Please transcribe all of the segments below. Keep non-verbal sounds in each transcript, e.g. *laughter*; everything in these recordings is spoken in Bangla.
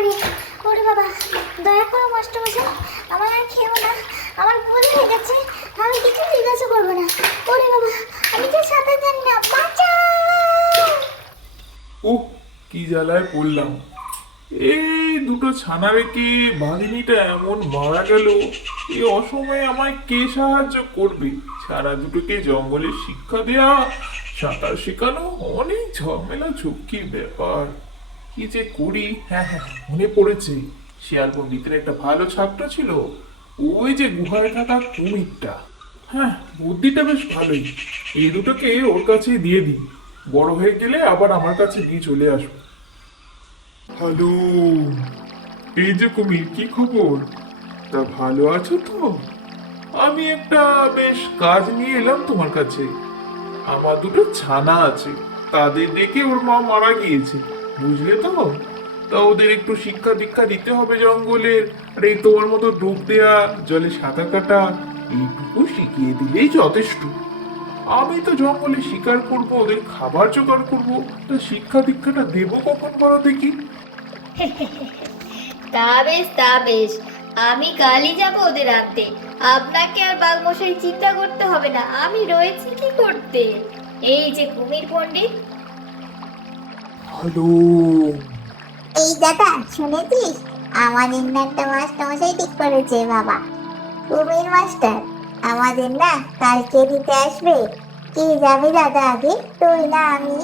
পারি ওরে বাবা, দয়া করো মাস্টারমশাই আমার আর খেও না। আমার ভুল হয়ে গেছে। আমি কিছু জিজ্ঞাসা করব না। ওরে বাবা, আমি সাঁতার জানি না ও কি জ্বালায় পড়লাম। এই দুটো ছানা রেখে বাঘিনীটা এমন মারা গেল এই অসময়ে আমায় কে সাহায্য করবে? ছানা দুটোকে জঙ্গলে শিক্ষা দেয়া, সাঁতার শেখানো অনেক ঝামেলা ঝুঁকির ব্যাপার। কি যে করি? হ্যাঁ হ্যাঁ মনে পড়েছে। শিয়াল পণ্ডিতের একটা ভালো ছাত্র ছিল। ওই যে গুহায় থাকা কুমিরটা। হ্যাঁ বুদ্ধিটা বেশ ভালোই। এই দুটোকে ওর কাছে দিয়ে দিই। বড় হয়ে গেলে আবার আমার কাছে নিয়ে চলে আসব। হ্যালো, এই যে কুমির, কি খবর? তা ভালো আছো তো? আমি একটা বেশ কাজ নিয়ে এলাম তোমার কাছে। আমার দুটো ছানা আছে। তাদের দেখে ওর মা মারা গিয়েছে। বুঝলে তো? তা ওদের একটু শিক্ষা দীক্ষা দিতে হবে জঙ্গলের। আর এই তোমার মতো ডুব দেয়া, জলে সাঁতার কাটা, এইটুকু শিখিয়ে দিলেই যথেষ্ট। আমি তো জঙ্গলে শিকার করব, ওদের খাবার জোগাড় করব। তা শিক্ষা দীক্ষাটা দেবো কখন বলো দেখি? *laughs* তা বেশ তা বেশ। আমি কালই যাব ওদের আনতে। আপনাকে আর বাঘমশাই চিন্তা করতে হবে না, আমি রয়েছি কি করতে? এই যে কুমির পণ্ডিত হ্যালো এই দাদা, শুনেছিস? আমাদের না একটা মাস্টার মশাই ঠিক করেছে, বাবা। কুমির মাস্টার। আমাদের না কালকে দিতে আসবে। কে যাবে দাদা আগে? তুই না আমি।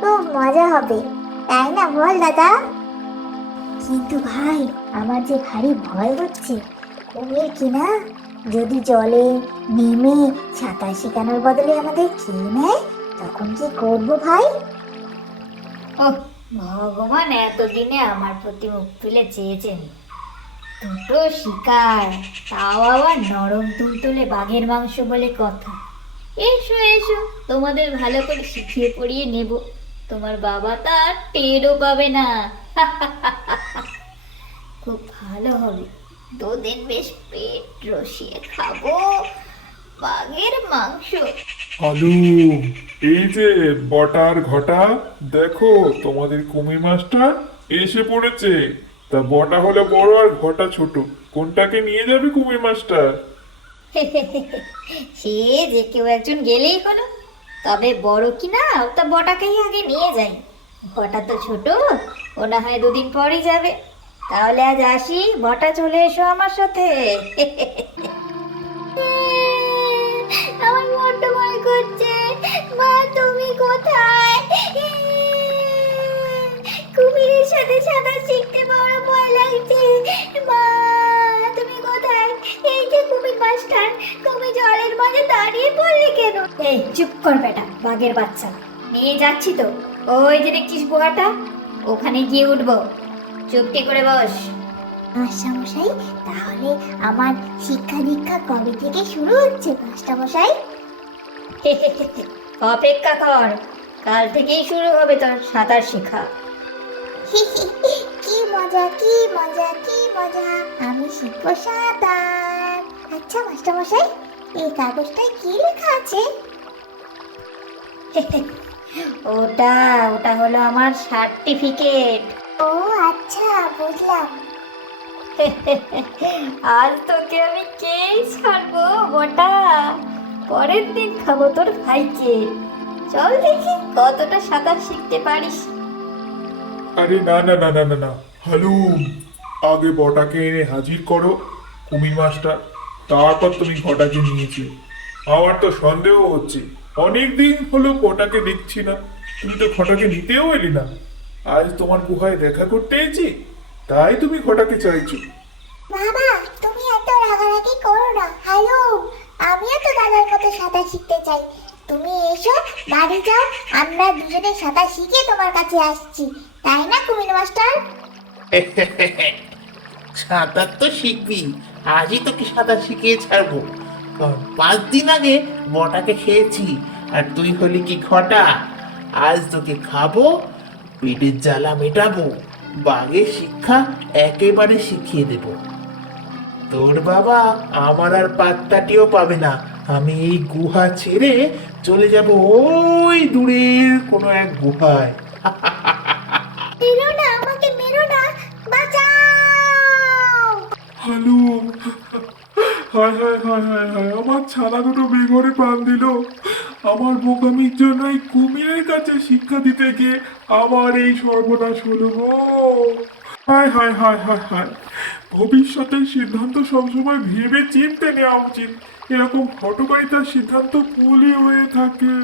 খুব মজা হবে। তাই না বল দাদা? কিন্তু ভাই, আমার যে ভারী ভয় হচ্ছে কুমির কি না? যদি জলে নেমে সাঁতার শেখানোর বদলে আমাদের খেয়ে নেয়, তখন কি করব ভাই? ভগবান, এতদিনে আমার প্রতি মুখ তুলে চেয়েছেন। দুটো শিকার, তাও আবার নরম তুলতুলে বাঘের মাংস বলে কথা। এসো এসো, তোমাদের ভালো করে শিখিয়ে পড়িয়ে নেব। তোমার বাবা তা টেরও পাবে না। *laughs* খুব ভালো হবে। দুদিন বেশ পেট রসিয়ে খাব বাঘের মাংস। হ্যালো এই যে বটার ঘটা, দেখো তোমাদের কুমির মাস্টার এসে পড়েছে। তা বটা হলো বড় আর ঘটা ছোট। কোনটাকে নিয়ে যাবে কুমির মাস্টার *laughs* সে যে কেউ একজন গেলেই হলো। তবে বড় কি না তা বটাকেই আগে নিয়ে যাই। বটা তো ছোট, ও না হয় দুদিন পরই যাবে। তাহলে আজ আসি, বটা চলে এসো আমার সাথে। *laughs* মাঝে দাঁড়িয়ে পড়লে কেন? এই চুপ কর বেটা বাঘের বাচ্চা। নিয়ে যাচ্ছি তো। ওই যে দেখছিস গুহাটা? ওখানে গিয়ে উঠবো। চুপটি করে বস। মাস্টারমশাই তাহলে আমার শিক্ষা দীক্ষা কবে থেকে শুরু হচ্ছে মাস্টারমশাই *laughs* অপেক্ষা কর কাল থেকেই শুরু হবে তোর সাঁতার শেখা *laughs* কি মজা কি মজা কি মজা। আমি শিখব সাঁতার। আচ্ছা মাস্টারমশাই এই কাগজটায় কি লেখা আছে? *laughs* ওটা ওটা হলো আমার সার্টিফিকেট। ও আচ্ছা বুঝলাম। *laughs* আজ তোকে আমি কেই ছাড়বো গোটা পরের দিন খাব তোর ভাইকে। চল দেখি কতটা সাঁতার শিখতে পারিস। আরে না না না না না না। হ্যালো আগে বটাকে এনে হাজির করো কুমির মাস্টার তারপর তুমি ঘটাকে নিয়েছি আমার তো সন্দেহ হচ্ছে। অনেক দিন হলো ঘটাকে দেখছি না। তুমি তো ঘটাকে নিতেও এলি না। আজ তোমার গুহায় দেখা করতে এসেছি তাই তুমি ঘটাকে চাইছো। বাবা তুমি এত রাগারাগি করো না। হ্যালো আমিও তো দাদার মতো সাঁতার শিখতে চাই। তুমি এসো বাড়ি যাও আমরা দুজনে সাঁতার শিখে তোমার কাছে আসছি। তাই না কুমির মাস্টার? *laughs* সাঁতার তো শিখবি, আজই তোকে সাঁতার শিখিয়ে ছাড়বো। পাঁচ দিন আগে বটাকে খেয়েছি, আর তুই হলি কি ঘটা আজ তোকে খাব, পেটের জ্বালা মেটাবো, বাঘের শিক্ষা একেবারে শিখিয়ে দেব। তোর বাবা আমার আর পাত্তাটিও পাবে না, আমি এই গুহা ছেড়ে চলে যাব ওই দূরের কোনো এক গুহায় মেরো না বাঁচাও হ্যালো হায় হায় হায় হায় হায়, আমার ছানা দুটো বেঘরে প্রাণ দিল। আমার বোকামির জন্য এই কুমিরের কাছে শিক্ষা দিতে গিয়ে আমার এই সর্বনাশ হলো গো। হায় হায় হায় হায় হায় ভবিষ্যতের সিদ্ধান্ত সবসময় ভেবে চিনতে নেওয়া উচিত। এরকম হটকারিতার সিদ্ধান্ত ভুলই হয়ে থাকে।